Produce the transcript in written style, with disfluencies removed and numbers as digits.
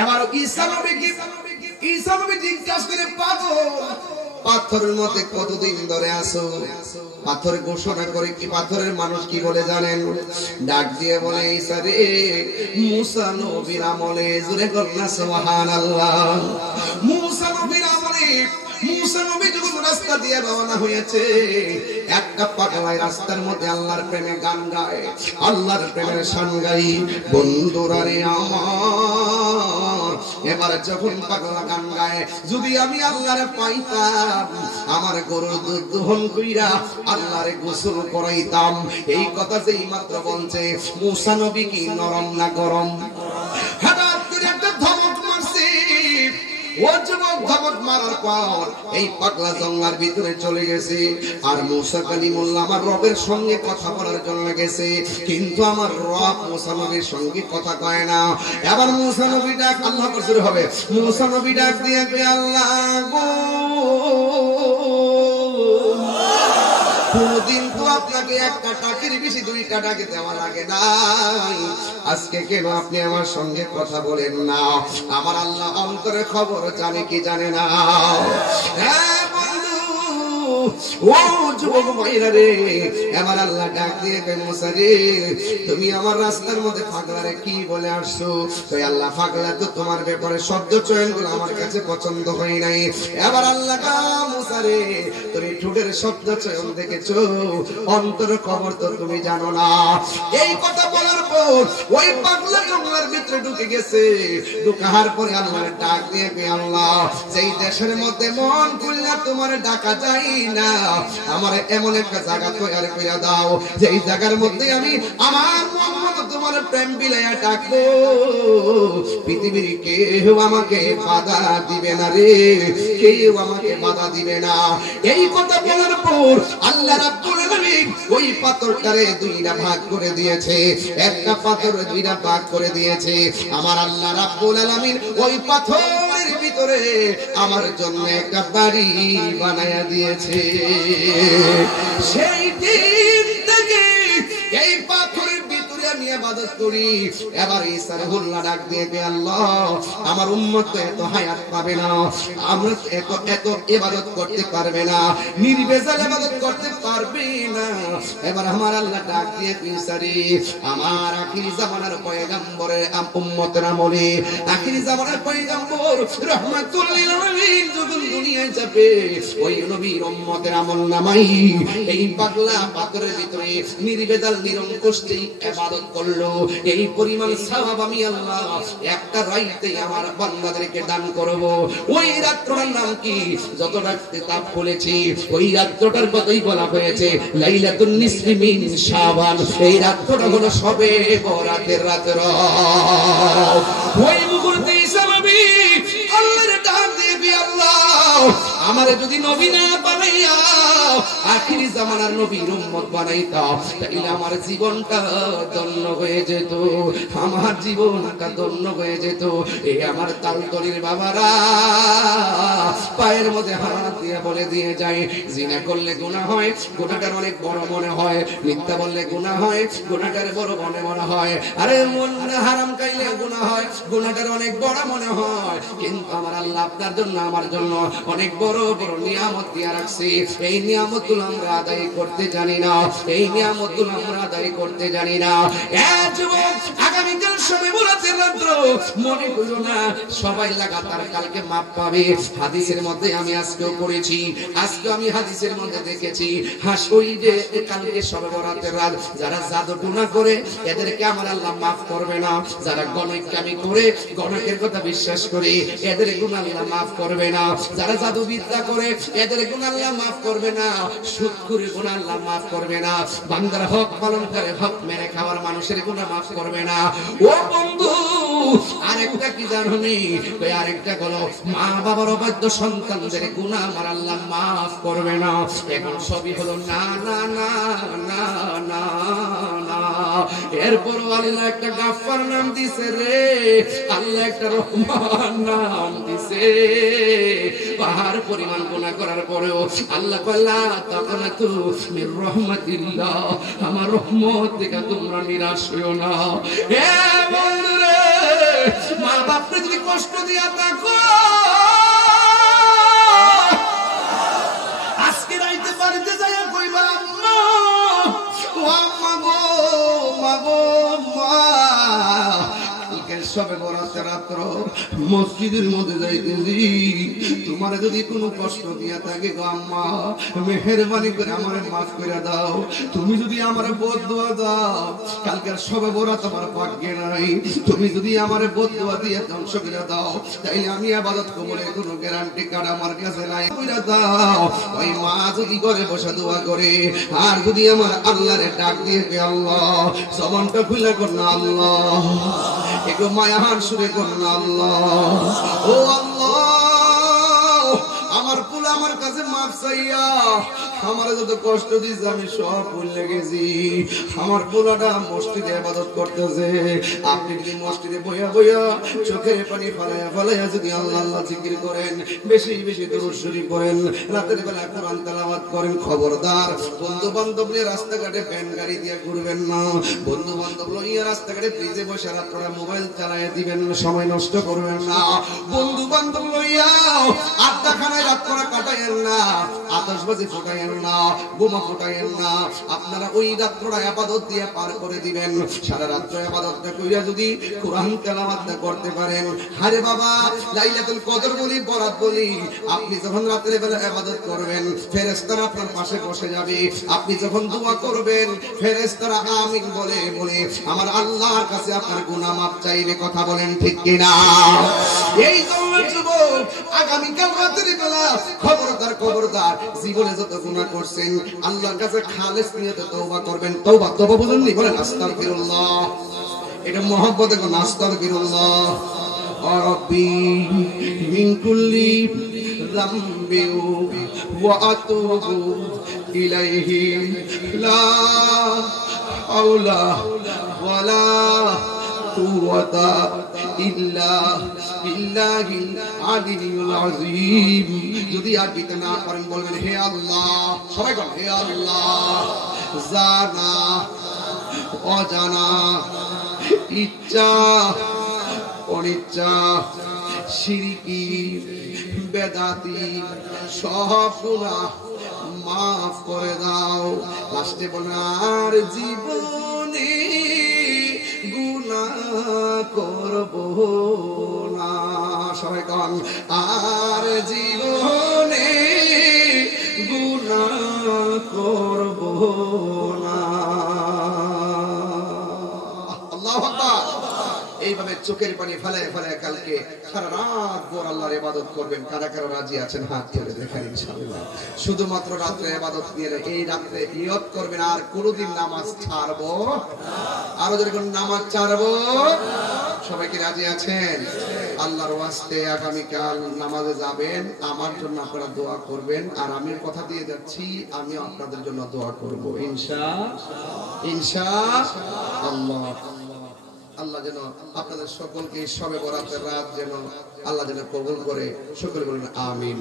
এবার ঈসা নবী জিজ্ঞাসা করে পাগল পাথরের মধ্যে কতদিন ধরে আসো? পাথর ঘোষণা করে কি পাথরের মানুষ কি বলে জানেন? ডাক দিয়ে বলে ঈসা রে মুসা নবীর আমলে, জোরে বলনা সুবহানাল্লাহ। মুসা নবীর আমলে মুসা নবী যখন রাস্তা দিয়ে রওনা হয়েছে, একটা পাগলায় রাস্তার মধ্যে আল্লাহর প্রেমে গান গায়, আল্লাহর প্রেমের শান গাই। বন্ধুরা রে আমার, এবার যখন পাগলা গান গায়, যদি আমি আল্লাহরে পাইতাম, আমার গরুর দুধ দহন কইরা আল্লাহরে গোসল করাইতাম। এই কথা যেই মাত্র বলছে, মুসা নবী কি নরম না গরম? হঠাৎ করে একটা ধমক মারছে। ও যুবক, ধমক মারার পর এই পাগলা জঙ্গলার ভিতরে চলে গেছে। আর মুসা কালিমুল্লাহ আমার রবের সঙ্গে কথা বলার জন্য গেছে, কিন্তু আমার রব মুসা নবীর সঙ্গে কথা কয় না। এবার মুসা নবী ডাক, আল্লাহ শুরু হবে, মুসা নবী ডাক দিয়ে কয়, আল্লাহ গো, কোনদিন তো আপনাকে একটা টাকির বেশি দুইটা ডাকে দেওয়া লাগে নাই, আজকে কেন আপনি আমার সঙ্গে কথা বলেন না? আমার আল্লাহ অন্তরে খবর জানে কি জানে না? হ্যাঁ বন্ধু, ও যুবক ভাইরা রে, এবার আল্লাহ ডাক দিয়ে কয়, মুসা রে তুমি আমার রাস্তার মধ্যে পাগলারে কি বলে আসছো? কয় আল্লাহ, পাগলা তো তোমার ব্যাপারে শব্দ চয়নগুলো আমার কাছে পছন্দ হয় নাই। এবার আল্লাহ কা মুসা রে, তুমি ঠোঁটের শব্দ চয়ন দেখেছো, অন্তর খবর তো তুমি জানো না। এই কথা বলার পর ওই পাগলা জঙ্গলের ভিতরে ঢুকে গেছে। ঢুকার পরে আল্লাহর ডাক দিয়ে কয়, আল্লাহ যেই দেশের মধ্যে মন খুললে তোমার ডাকা যায় না, আমার এমন একটা জায়গা তৈরি করে দাও, যেই জায়গার মধ্যে আমি আমার মন মতো তোমার প্রেম বিলাইয়া ডাকবো, পৃথিবীর কেউ আমাকে বাধা দিবে না রে, কেউ আমাকে বাধা দিবে না। এই কথা বলার পর আল্লাহ রাব্বুল আলামিন ওই পাথরটারে দুইটা ভাগ করে দিয়েছে, একটা পাথর দুইটা ভাগ করে দিয়েছে। আমার আল্লাহ রাব্বুল আলামিন ওই পাথরের ভিতরে আমার জন্য একটা বাড়ি বানায়া দিয়েছে। সেই দিন থেকে এই পাথরের ভিতরে আমি ইবাদত করি। এবার ঈসা রাহুল্লাহ ডাক দিয়ে কয়, আল্লাহ আমার উম্মত তো এত হায়াত পাবে না, আমরা এত ইবাদত করতে পারবে না, নির্ভেজাল ইবাদত করতে পারবে না। এবার আমার আল্লাহ ডাক দিয়ে কয়, ঈসা রে আমার আখির জামানার পয়গম্বরের উম্মতের আমলে, আখির জামানার পয়গম্বর রাহমাতুল লিল আলামিন যখন দুনিয়ায় যাবে, ওই নবীর উম্মতের আমল নামাই এই পাগলা পাথরের ভিতরে নির্ভেজাল নিরঙ্কুশে ইবাদত করলো, এই পরিমাণ সওয়াব আমি আল্লাহ একটা রাইতে আমার বান্দাদেরকে দান করব। ওই রাতটার নাম কি? যত রাতে তাপ বলেছি ওই রাতটার কথাই বলা হয়েছে লাইলাতুন নিসফি মিন শাবান। এই রাতটা হলো সবে বরাতের রাতের। ওই মুহূর্তে ঈসা নবী আল্লাহর ডাক দিয়ে, আল্লাহ আমারে যদি নবী না বানাইয়া আখিরি জামানার নবীর উম্মত বানাইতা, তাইলে আমার জীবনটা ধন্য হয়ে যেত, আমার জীবনটা ধন্য হয়ে যেত। এই আমার তালতলির বাবারা পায়ের মধ্যে হাত দিয়ে বলে দিয়ে যায়, জিনা করলে গুনাহ হয়, গুনাহটার অনেক বড় মনে হয়, মিথ্যা বললে গুনাহ হয়, গুনাহটার বড় মনে হয়, আরে মন হারাম খাইলে গুনাহ হয়, গুনাহটার অনেক বড় মনে হয়। কিন্তু আমার আল্লাহ আপনার জন্য আমার জন্য অনেক বড় বড় নিয়ামত দিয়ে রাখছে। এই নিয়ামতগুলো আমরা আদায় করতে জানি না, এই নিয়ামতগুলো আমরা আদায় করতে জানি না। আগামীকাল সবে বরাতের রাত, মনে করো না সবাই লাগাতার কালকে মাপ পাবে। হাদিসের মধ্যে আমি আজকেও পড়েছি, আজকে আমি হাদিসের মধ্যে দেখেছি, ওই যে কালকে সবে বরাতের রাত যারা জাদু টুনা করে এদেরকে আমার আল্লাহ মাফ করবে না। যারা গণকামি করে, গণকের কথা বিশ্বাস করে, এদের গুনাহ আল্লাহ মাফ করবে না। যারা জাদু বিদ্যা করে এদের গুনাহ আল্লাহ মাফ করবে না। সুদ করে গুনাহ আল্লাহ মাফ করবে না। বান্দার হক পালন করে হক মেরে খাওয়ার মানুষের গুনাহ মাফ করবে না। ও বন্ধু, আরেকটা কি জানি? আরেকটা হলো মা বাবার অবাধ্য সন্তানদের গুনাহ আমার আল্লাহ মাফ করবে না। এখন সবই হলো না না না না না না। এরপর আল্লাহ একটা গাফফার নাম দিছে রে, আল্লাহ একটা রহমান নাম দিছে। পাহাড় পরিমাণ গুনাহ করার পরেও আল্লাহ কল্লা তাকানাতু মির রাহমাতিল্লাহ, আমার রহমত থেকে তোমরা নিরাশ হইও না। হে বন্ধুরে, মা বাপরে যদি কষ্ট দিয়া থাকো, আজকে রাইতে বাড়িতে যাইয়া কইবা আম্মা, ও আম্মা গো, মা গো, মা সবে বরাতে রাত্র মসজিদের মধ্যে যাইতেছি, তোমার যদি কোনো কষ্ট দিয়া থাকে গো আম্মা, মেহেরবানি করে আমারে মাফ করে দাও। তুমি যদি আমারে বদদুয়া দাও, কালকের সবে বরাত আমার ভাগ্যে নাই, তুমি যদি আমারে বদদুয়া দিয়ে ধ্বংস করে দাও, তাইলে আমি ইবাদত কবুলের কোনো গ্যারান্টি কার্ড আমার কাছে নাই। কইরা দাও ওই মা যদি ঘরে বসে দোয়া করে, আর যদি আমার আল্লাহরে ডাক দিয়ে আল্লাহ, জবানটা খুলে কর না আল্লাহ, একটু মায়ার সুরে করুন আল্লাহ, ও আল্লাহ আমার পুলা আমার কাছে মাফ চাইয়া, আমার যত কষ্ট দিয়েছে আমি সব ভুলে গেছি। আমার পোলাটা মসজিদে ইবাদত করতেছে, আপনি যদি মসজিদে বইয়া বইয়া চোখের পানি ফালাইয়া ফালাইয়া যদি আল্লাহ আল্লাহ জিকির করেন, বেশি বেশি দুরূদ শরীফ পড়েন, রাতের বেলা কোরআন তেলাওয়াত করেন, খবরদার বন্ধু বান্ধব নিয়ে রাস্তাঘাটে ভ্যান গাড়ি দিয়ে ঘুরবেন না, বন্ধু বান্ধব লইয়া রাস্তাঘাটে ব্রিজে বসে রাত্রে মোবাইল চালাইয়া দিবেন না, সময় নষ্ট করবেন না, বন্ধু বান্ধব লইয়া আড্ডাখানায় রাত্রে কাটাইয়েন না, আতশবাজি ফোটাইয়েন না, বোমা ফোটাইয়েন না। আপনারা ওই রাত্রটা ইবাদত দিয়ে পার করে দিবেন। সারা রাত্র ইবাদতটা কইরা যদি কোরআন তেলাওয়াতটা করতে পারেন, আরে বাবা লাইলাতুল কদর বলি, বরাত বলি, আপনি যখন রাতের বেলা ইবাদত করবেন, ফেরেশতারা আপনার পাশে বসে যাবে, আপনি যখন দোয়া করবেন, ফেরেশতারা আমিন বলে বলে আমার আল্লাহর কাছে আপনার গুনাহ মাফ চাইবে। কথা বলেন ঠিক কি না? এই জন্য যুবক, আগামী কাল রাতের বেলা খবরদার খবরদার, জীবনে যত গুনাহ করছেন আল্লাহর কাছে খালেস নিয়তে তওবা করবেন। তওবা তওবা বুঝেননি? বলেন আস্তাগফিরুল্লাহ। এটা মহব্বতে কোন আস্তাগফিরুল্লাহ ওয়া রাব্বি মিন কুল্লি যামবি ওয়া আতুবু ইলাইহি লা হাওলা ওয়ালা কুওয়াতা ইল্লা বিল্লাহিল আলিয়্যিল আযীম। যদি আরবিতে না পারেন বলবেন হে আল্লাহ, সবাই বলেন হে আল্লাহ, জানা অজানা, ইচ্ছা অনিচ্ছা, শিরকি বেদাতি সব গুনাহ মাফ করে দাও। লাস্টে বলেন আর জীবনে গুনাহ করব না। সবাই কোন আর জীবনে গুনাহ করব না। আল্লাহু আকবার। এইভাবে চোখের পানি ফেলায় ফেলায় কালকে সারা রাত ভোর আল্লাহর ইবাদত করবেন। কারা কারা রাজি আছেন হাত তুলে দেখেন ইনশাআল্লাহ। শুধুমাত্র রাতে ইবাদত নিয়ে এই রাতে নিয়ত করবেন আর কোনোদিন নামাজ ছাড়বো না। আরো যেরকম নামাজ ছাড়বো না। সবাই কি রাজি আছেন? আল্লাহর ওয়াস্তে আগামীকাল নামাজে যাবেন, আমার জন্য আপনারা দোয়া করবেন, আর আমি কথা দিয়ে যাচ্ছি আমি আপনাদের জন্য দোয়া করব ইনশাআল্লাহ। আল্লাহ যেন আপনাদের সকলকে সবে বরাতের রাত যেন আল্লাহ যেন কবুল করে। সকলে বলেন আমিন।